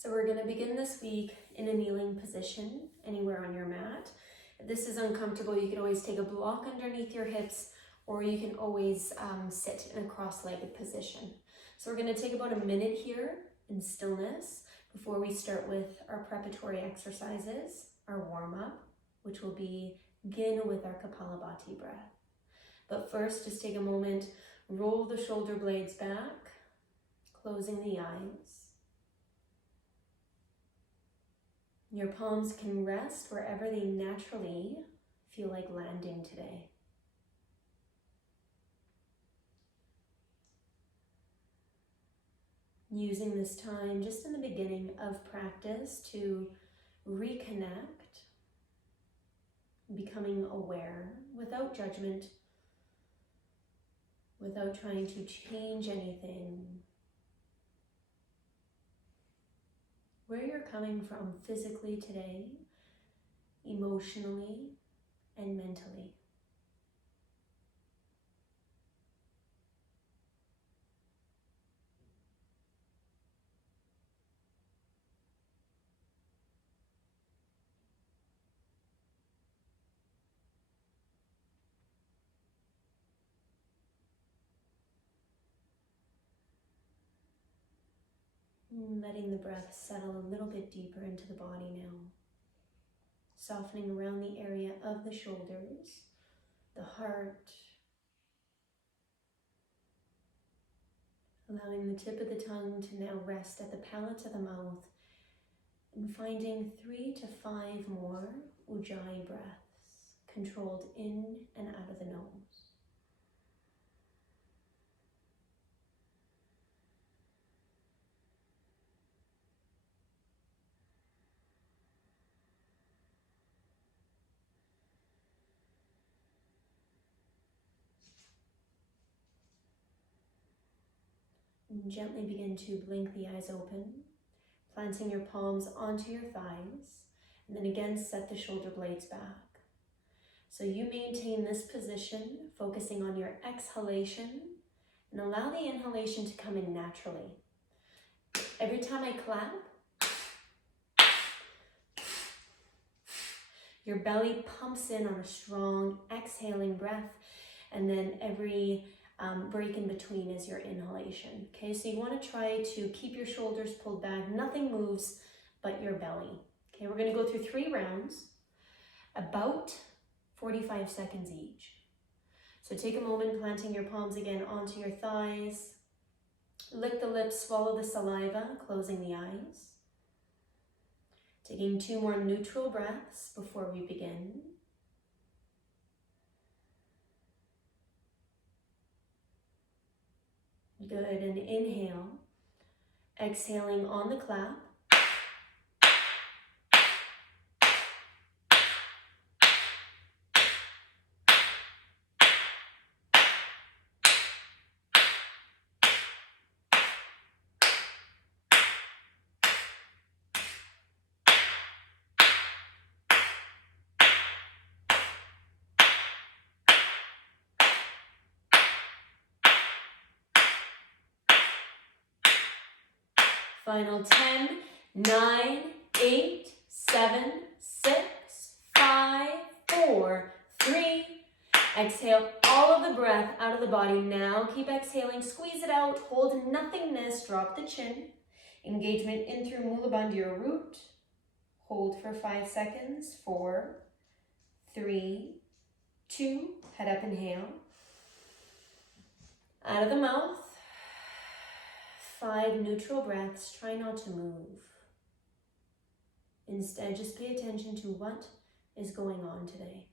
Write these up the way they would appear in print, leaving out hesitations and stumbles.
So we're going to begin this week in a kneeling position, anywhere on your mat. If this is uncomfortable, you can always take a block underneath your hips, or you can always sit in a cross-legged position. So we're going to take about a minute here in stillness before we start with our preparatory exercises, our warm-up, which will begin with our Kapalabhati breath. But first, just take a moment, roll the shoulder blades back, closing the eyes. Your palms can rest wherever they naturally feel like landing today. Using this time just in the beginning of practice to reconnect, becoming aware without judgment, without trying to change anything. Where you're coming from physically today, emotionally, and mentally. Letting the breath settle a little bit deeper into the body now. Softening around the area of the shoulders, the heart. Allowing the tip of the tongue to now rest at the palate of the mouth. And finding 3 to 5 more Ujjayi breaths, controlled in and out of the nose. And gently begin to blink the eyes open, planting your palms onto your thighs, and then again set the shoulder blades back. So you maintain this position, focusing on your exhalation, and allow the inhalation to come in naturally. Every time I clap, your belly pumps in on a strong exhaling breath, and then every break in between is your inhalation. Okay, so you want to try to keep your shoulders pulled back. Nothing moves but your belly. Okay, we're going to go through 3 rounds, about 45 seconds each. So take a moment, planting your palms again onto your thighs. Lick the lips, swallow the saliva, closing the eyes. Taking 2 more neutral breaths before we begin. Good, and inhale. Exhaling on the clap. Final 10, 9, 8, 7, 6, 5, 4, 3. Exhale all of the breath out of the body. Now keep exhaling, squeeze it out, hold nothingness, drop the chin. Engagement in through Mula Bandha root. Hold for 5 seconds. 4, 3, 2. Head up, inhale. Out of the mouth. 5 neutral breaths. Try not to move. Instead, just pay attention to what is going on today.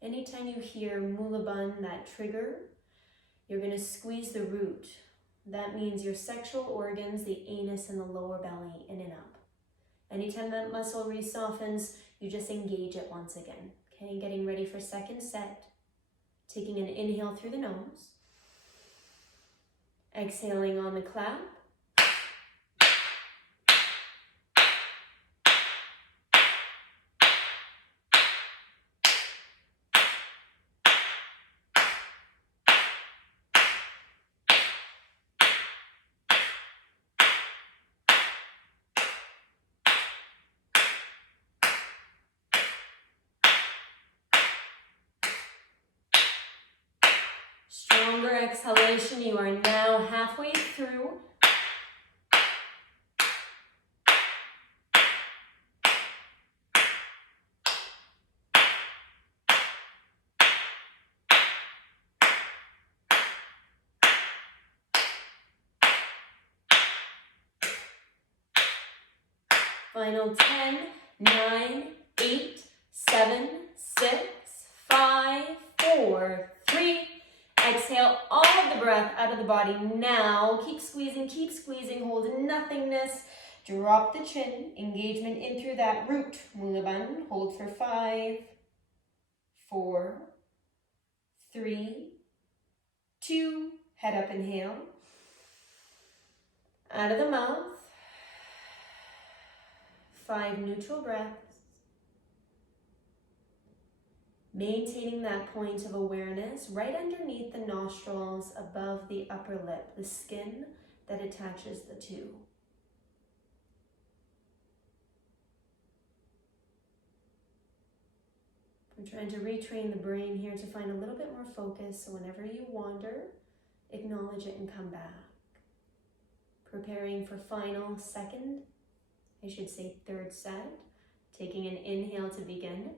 Anytime you hear Mula Bandha, that trigger, you're going to squeeze the root. That means your sexual organs, the anus and the lower belly, in and up. Anytime that muscle resoftens, you just engage it once again. Okay, getting ready for second set. Taking an inhale through the nose. Exhaling on the clap. another exhalation. You are now halfway through. Final 10, 9, 8, 7, 6, 5, 4, 3. Exhale all of the breath out of the body. Now keep squeezing, hold nothingness. Drop the chin, engagement in through that root. Mula Bandha, hold for 5, 4, 3, 2. Head up, inhale. Out of the mouth. 5 neutral breaths. Maintaining that point of awareness right underneath the nostrils, above the upper lip, the skin that attaches the two. I'm trying to retrain the brain here to find a little bit more focus, so whenever you wander, acknowledge it and come back. Preparing for final third set. Taking an inhale to begin.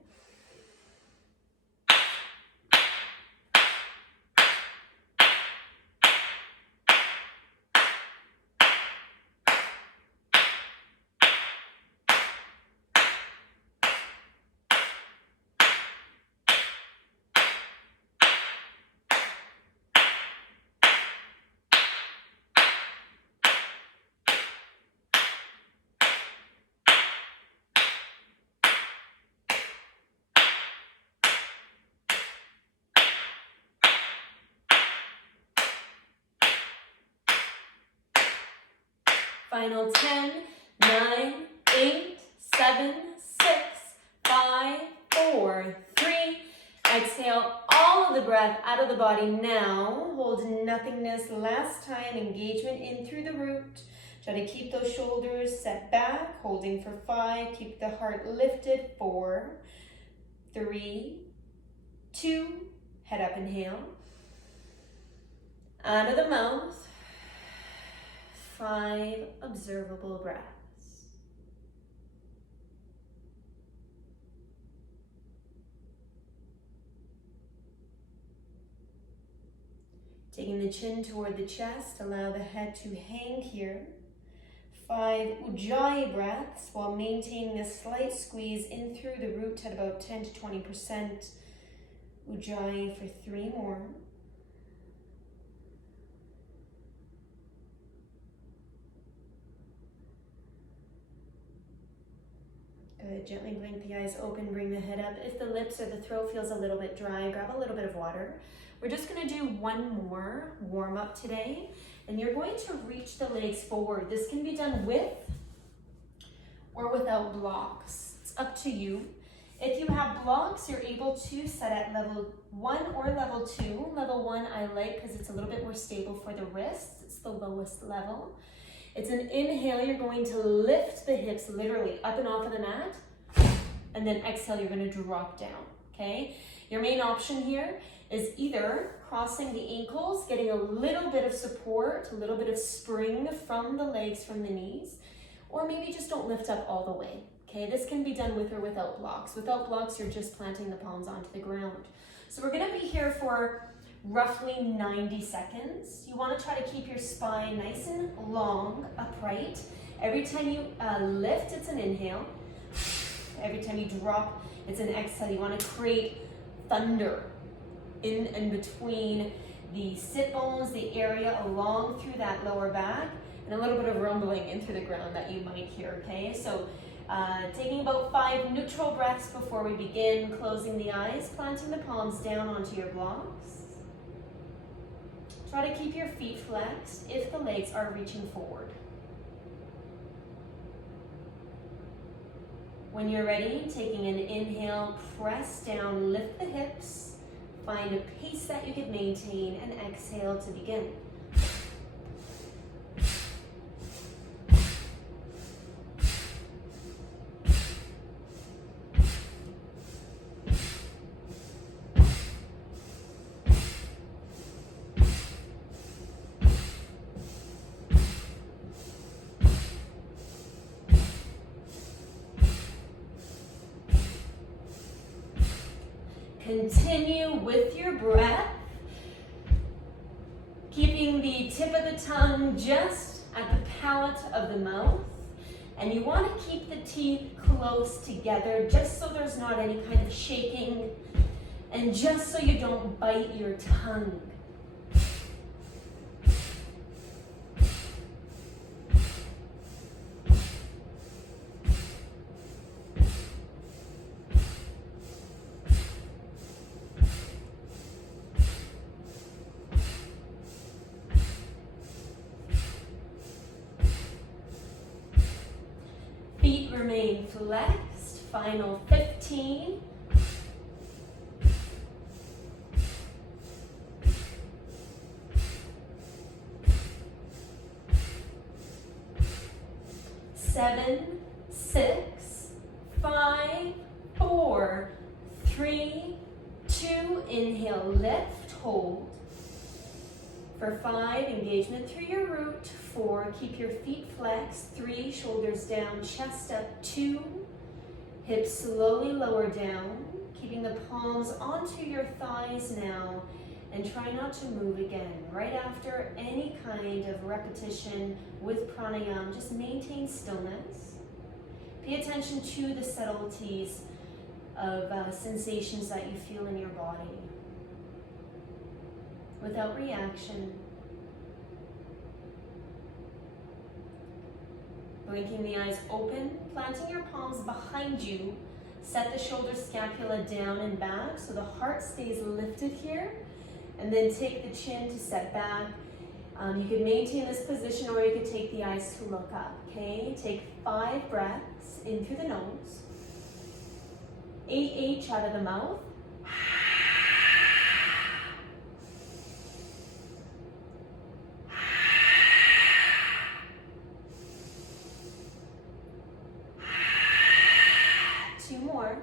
Final 10, 9, 8, 7, 6, 5, 4, 3. Exhale all of the breath out of the body now. Hold nothingness. Last time, engagement in through the root. Try to keep those shoulders set back, holding for 5. Keep the heart lifted. 4, 3, 2. Head up, inhale. Out of the mouth. 5 observable breaths. Taking the chin toward the chest, allow the head to hang here. 5 ujjayi breaths while maintaining a slight squeeze in through the root at about 10 to 20%. Ujjayi for 3 more. Good. Gently blink the eyes open, bring the head up. If the lips or the throat feels a little bit dry, grab a little bit of water. We're just going to do one more warm up today, and you're going to reach the legs forward. This can be done with or without blocks. It's up to you. If you have blocks, you're able to set at level 1 or level 2. Level 1 I like because it's a little bit more stable for the wrists. It's the lowest level. It's an inhale, you're going to lift the hips literally up and off of the mat, and then exhale, you're going to drop down, okay? Your main option here is either crossing the ankles, getting a little bit of support, a little bit of spring from the legs, from the knees, or maybe just don't lift up all the way, okay? This can be done with or without blocks. Without blocks, you're just planting the palms onto the ground. So we're going to be here for roughly 90 seconds. You want to try to keep your spine nice and long, upright. Every time you lift, it's an inhale. Every time you drop, it's an exhale. You want to create thunder in and between the sit bones, the area along through that lower back, and a little bit of rumbling into the ground that you might hear, okay? So taking about 5 neutral breaths before we begin, closing the eyes, planting the palms down onto your blocks. Try to keep your feet flexed if the legs are reaching forward. When you're ready, taking an inhale, press down, lift the hips, find a pace that you can maintain, and exhale to begin. Continue with your breath, keeping the tip of the tongue just at the palate of the mouth. And you want to keep the teeth close together just so there's not any kind of shaking and just so you don't bite your tongue. Feet remain flexed. Final 15. Seven, 6, 5, 4, 3, 2. Inhale, lift, hold. For 5, engagement through your root. 4, keep your feet flexed. 3, shoulders down, chest up. 2, hips slowly lower down, keeping the palms onto your thighs now, and try not to move again. Right after any kind of repetition with pranayama, just maintain stillness. Pay attention to the subtleties of sensations that you feel in your body. Without reaction. Blinking the eyes open, planting your palms behind you. Set the shoulder scapula down and back so the heart stays lifted here. And then take the chin to step back. You could maintain this position or you could take the eyes to look up, okay? Take 5 breaths in through the nose. 8 out of the mouth. Two more.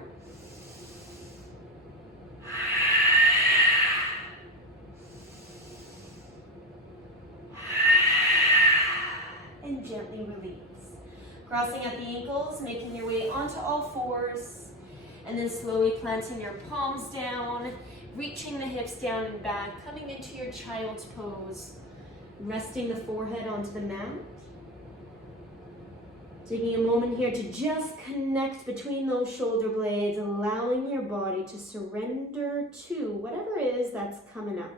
And gently release. Crossing at the ankles, making your way onto all fours, and then slowly planting your palms down, reaching the hips down and back, coming into your child's pose, resting the forehead onto the mat. Taking a moment here to just connect between those shoulder blades, allowing your body to surrender to whatever it is that's coming up.